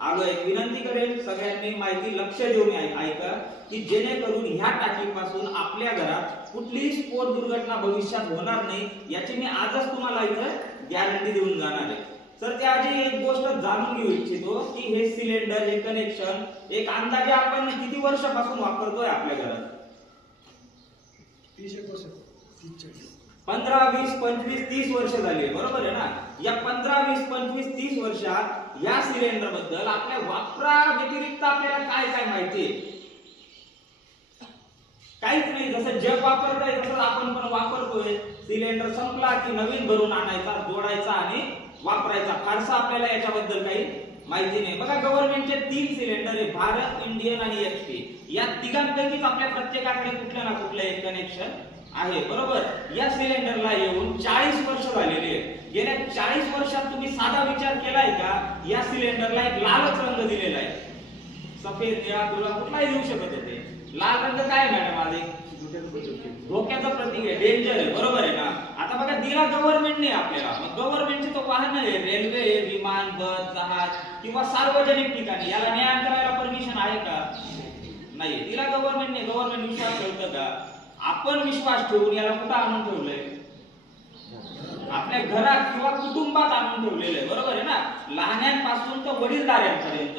आलो एक विनंती करेन सगळ्यांनी माहिती लक्ष देऊन ऐका की जेणेकरून ह्या टाकीपासून आपल्या घरात कुठलीही स्फोट दुर्घटना भविष्यात होणार नाही याची मी आजच तुम्हाला इथं गॅरंटी देऊन जाणार आहे। सर त्याआधी एक गोष्ट जाणून घेऊ इच्छितो की हे सिलेंडर हे कनेक्शन एक अंदाजे आपण किती वर्षापासून वापरतोय आपल्या घरात? 15, 20, 25, 30 वर्ष झाली बरोबर आहे ना। या 15, 20, 25, 30 वर्षात या सिलेंडर बद्दल आपल्या वापरा व्यतिरिक्त आपल्याला काय काय माहिती आहे? काहीच नाही। जसं जग वापरतोय तसं आपण पण वापरतोय। सिलेंडर संपला की नवीन भरून आणायचा, जोडायचा आणि वापरायचा। फारसा आपल्याला याच्याबद्दल काही माहिती नाही। बघा गव्हर्नमेंटचे 3 सिलेंडर आहे, भारत, इंडियन आणि एचपी। या तिघांपैकीच आपल्या प्रत्येकाकडे कुठलं ना कुठलं एक कनेक्शन आहे बरोबर। या सिलेंडरला येऊन 40 वर्ष झालेली आहे। गेल्या 40 वर्षात तुम्ही साधा विचार केलाय का या सिलेंडरला एक लालच रंग दिलेला आहे? सफेद, निळा, पिवळा कुठलाही देऊ शकत होते। लाल रंग काय मॅडम? आले धोक्याचं प्रतीक आहे, डेंजर आहे बरोबर आहे ना। आता बघा दिला गव्हर्नमेंटने आपल्याला, मग गव्हर्नमेंटचे तो वाहन आहे, रेल्वे, विमान, बस, जहाज किंवा सार्वजनिक ठिकाणी याला ने-आण करायला परमिशन आहे का? नाही दिला गव्हर्नमेंटने। गव्हर्नमेंट विश्वास ठेवतं का? आपण विश्वास ठेवून याला कुठं आणून ठेवलंय? आपल्या घरात किंवा कुटुंबात आणून ठेवलेलं आहे बरोबर आहे ना। लहान्यांपासून तर वडीलधाऱ्यांपर्यंत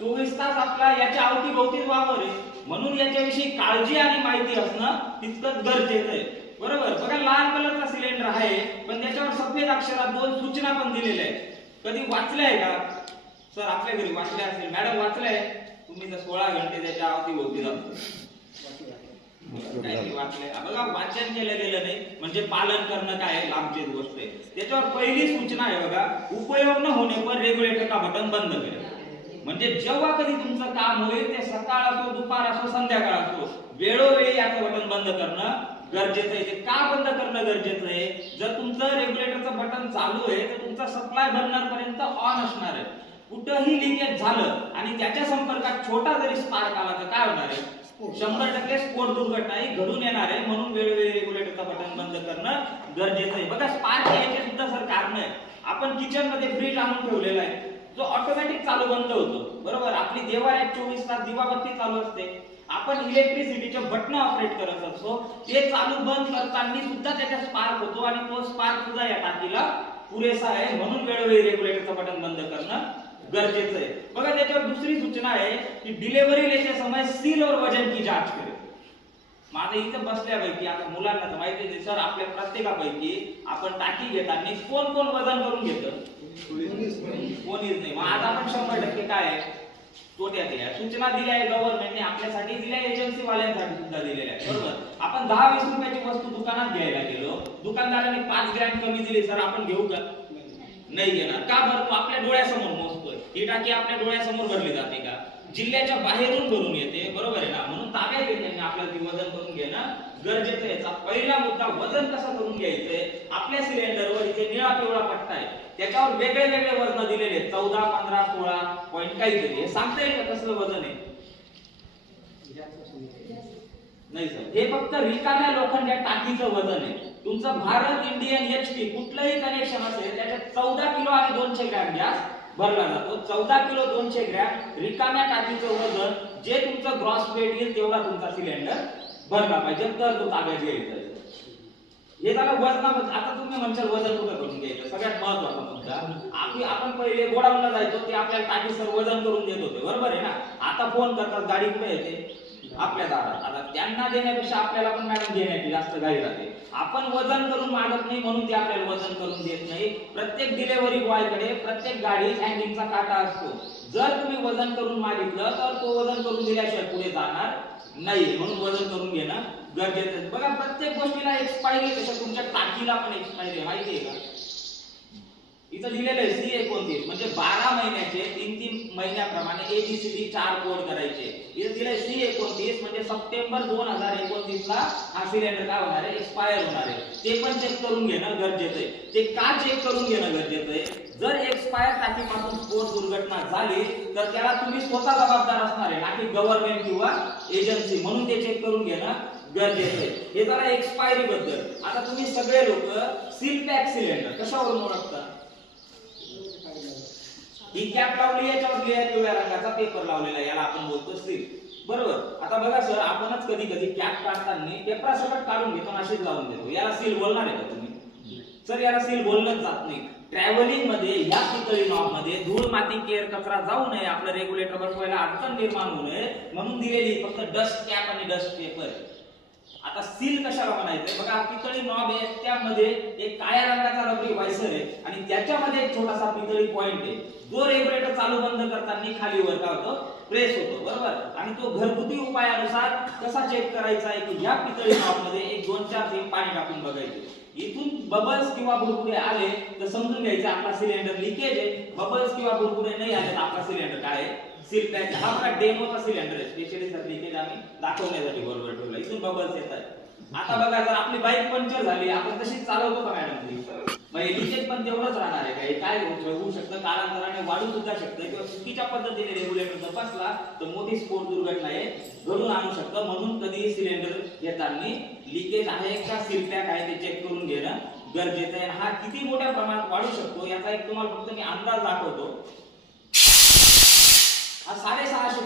24 तास आपला याच्या अवतीभोवतीच वावर आहे। म्हणून याच्याविषयी काळजी आणि माहिती असणं तितकंच गरजेचं आहे बरोबर। बघा लाल कलरचा सिलेंडर आहे पण त्याच्यावर सफेद अक्षरात 2 सूचना पण दिलेल्या आहेत। कधी वाचल्या आहे का? सर आपल्या घरी वाचल्या असेल, मॅडम वाचलंय तुम्ही? तर 16 घंटे त्याच्या अवतीभोवती जातो बघा। वाचन केलं गेलं नाही म्हणजे पालन करणं काय लांबची गोष्ट आहे। त्याच्यावर पहिली सूचना आहे बघा, उपयोग न होणे पर रेग्युलेटर का बटन बंद करेल। म्हणजे जेव्हा कधी तुमचं काम होईल ते सकाळ असो, दुपार असो, संध्याकाळ असो, वेळोवेळी याचं बटन बंद करणं गरजेचं आहे। ते का बंद करणं गरजेचं आहे? जर तुमचं रेग्युलेटरचं बटन चालू आहे तर तुमचा सप्लाय बर्नर पर्यंत ऑन असणार आहे। कुठेही लिकेज झालं आणि त्याच्या संपर्कात छोटा जरी स्पार्क आला तर काय होणार आहे? 100% स्फोट दुर्घटनाही घडून येणार आहे। म्हणून वेळोवेळी रेग्युलेटरचं बटन बंद करणं गरजेचं आहे। बघा स्पार्क याचे सुद्धा सर कारण आहे। आपण किचन मध्ये फ्रीज आणून ठेवलेला आहे जो ऑटोमॅटिक चालू बंद होतो बरोबर। आपली देवाऱ्यात 24 तास दिवाबत्ती चालू असते। आपण इलेक्ट्रिसिटीचे बटन ऑपरेट करत असतो, ते चालू बंद करताना सुद्धा त्याचा स्पार्क होतो आणि तो स्पार्क सुद्धा या टाकीला पुरेसा आहे। म्हणून वेळोवेळी रेग्युलेटरचं बटन बंद करणं गरजेचं आहे। बघा त्याच्यावर दुसरी सूचना आहे की डिलिव्हरी लेते समय सील और वजन की जांच करें। माझं इथं बसल्यापैकी आता मुलांना तर माहिती आहे सर, आपल्या प्रत्येकापैकी आपण टाकी घेताना कोण कोण वजन करून घेतं? कोणीच नाही। मग आज आपण 100% काय आहे तोट्यात आहे। सूचना दिल्या आहे गव्हर्नमेंटने, आपल्यासाठी दिल्या, एजन्सी वाल्यांसाठी सुद्धा दिलेल्या आहे बरोबर। आपण 10-20 रुपयाची वस्तू दुकानात घ्यायला गेलो, दुकानदाराने 5 ग्रॅम कमी दिली, सर आपण घेऊ का? नाही घेणार का? बरं तो आपल्या डोळ्यासमोर मोजतोय। ही टाकी आपल्या डोळ्यासमोर भरली जाते का? जिल्ह्याच्या बाहेरून भरून येते बरोबर आहे ना। म्हणून ताब्यात घेताना आपल्याला ती वजन करून घेणं गरजेचं आहे। याचा पहिला मुद्दा वजन कसं करून घ्यायचंय। आपल्या सिलेंडरवर इथे निळा पिवळा पट्टा आहे, त्याच्यावर वेगळे वेगळे वजन दिलेले आहेत, 14, 15, 16 पॉइंट काहीतरी। हे सांगता येईल का कसलं वजन आहे? नाही सर, हे फक्त रिकाम्या लोखंड्या टाकीचं वजन आहे। तुमचं भारत, इंडियन, एचपी कुठलंही कनेक्शन असेल त्याच्यात 14 किलो आणि 200 ग्रॅम गॅस भरला जातो। 14 किलो 200 ग्रॅम रिकाम्या टाकीचं वजन जे तुमचं ग्रॉस वेट येईल तेवढा तुमचा सिलेंडर भरला पाहिजे तर तो ताब्यात घ्यायचा। हे झालं वजनामध्ये। आता तुम्ही म्हणशाल वजन कुठं करून घ्यायचं? सगळ्यात महत्त्वाचा मुद्दा, आपण पहिले गोडाऊनला जायचो ते आपल्याला टाकीसर वजन करून देत होते बरोबर आहे ना। आता फोन करतात, गाडी कुठे येते? आपल्या दारात। आता त्यांना देण्यापेक्षा आपल्याला पण मॅडम देण्याची जास्त घाई राहते। आपण वजन करून मागत नाही म्हणून ते आपल्याला वजन करून देत नाही। प्रत्येक डिलिव्हरी बॉयकडे प्रत्येक गाडीत हँगिंगचा काटा असतो। जर तुम्ही वजन करून मागितलं तर तो वजन करून दिल्याशिवाय पुढे जाणार नाही। म्हणून वजन करून घेणं गरजेचं आहे। बघा प्रत्येक गोष्टीला एक्सपायरी, तसं तुमच्या टाकीला पण एक्सपायरी माहिती आहे का? इथं दिलेलं आहे C29 म्हणजे 12 महिन्याचे 3-3 महिन्याप्रमाणे ABCD 4 कोड करायचे। इथं दिलंय C29 म्हणजे सप्टेंबर 2029 ला हा सिलेंडर काय होणार आहे? एक्सपायर होणार आहे। ते पण चेक करून घेणं गरजेचं आहे। ते का चेक करून घेणं गरजेचं आहे? जर एक्सपायर टाकीपासून स्फोट दुर्घटना झाली तर त्याला तुम्ही स्वतः जबाबदार असणार आहे, ना की गव्हर्नमेंट किंवा एजन्सी। म्हणून ते चेक करून घेणं गरजेचं आहे। हे झालं एक्सपायरी बद्दल। आता तुम्ही सगळे लोक सील पॅक सिलेंडर कशावरून ओळखता? ही कॅप लावली याच्यावर लिहायचं पेपर लावलेला याला आपण बोलतो सील, बरोबर. आता बघा सर, आपणच कधी कधी कॅप काढताना पेपरा सकट काढून घेतो आणि अशीच लावून देतो, याला सील बोलणार आहे का तुम्ही? सर याला सील बोललंच जात नाही. ट्रॅव्हलिंग मध्ये या पितळी नॉब मध्ये धूळ माती केर कचरा जाऊ नये, आपलं रेग्युलेटर बसवायला अडचण निर्माण होऊ नये म्हणून दिलेली फक्त डस्ट कॅप आणि डस्ट पेपर. आता सील कशाला म्हणायचंय बघा, पितळी नॉब आहे, त्यामध्ये एक काळ्या रंगाचा रबरी वायसर आहे आणि त्याच्यामध्ये एक छोटासा पितळी पॉइंट आहे, जो रेग्युलेटर चालू बंद करताना खाली वर काय होतो, प्रेस होतो, बरोबर. आणि तो घरगुती उपायानुसार कसा चेक करायचा आहे की या पितळी नॉब मध्ये एक 2-4 थेंब पाणी टाकून बघायचे. इथून बबल्स किंवा बुडबुडे आले तर समजून घ्यायचं आपला सिलेंडर लिकेज आहे. बबल्स किंवा बुडबुडे नाही आले तर आपला सिलेंडर काय आहे, सील पॅक. हा आपला डेमोचा सिलेंडर आहे, स्पेशली सर लिकेज आम्ही दाखवण्यासाठी बरोबर ठेवला. इथून बबल्स येत आहेत. आता बघा, जर आपली बाईक पंक्चर झाली, आपण तशीच चालवतो का मॅडम? मग लिकेज पण तेवढंच राहणार आहे. काय काय होऊ शकतं, कालांतराने वाढू सुद्धा शकतं किंवा चुकीच्या पद्धतीने रेग्युलेटर तपासला तर मोठी स्फोट दुर्घटना आहे घडून आणू शकतं. म्हणून कधी सिलेंडर घेताना लिकेज आहे का सील पॅक आहे ते चेक करून घेणं गरजेचं आहे. हा किती मोठ्या प्रमाणात वाढू शकतो याचा एक तुम्हाला फक्त मी अंदाज दाखवतो. हा 650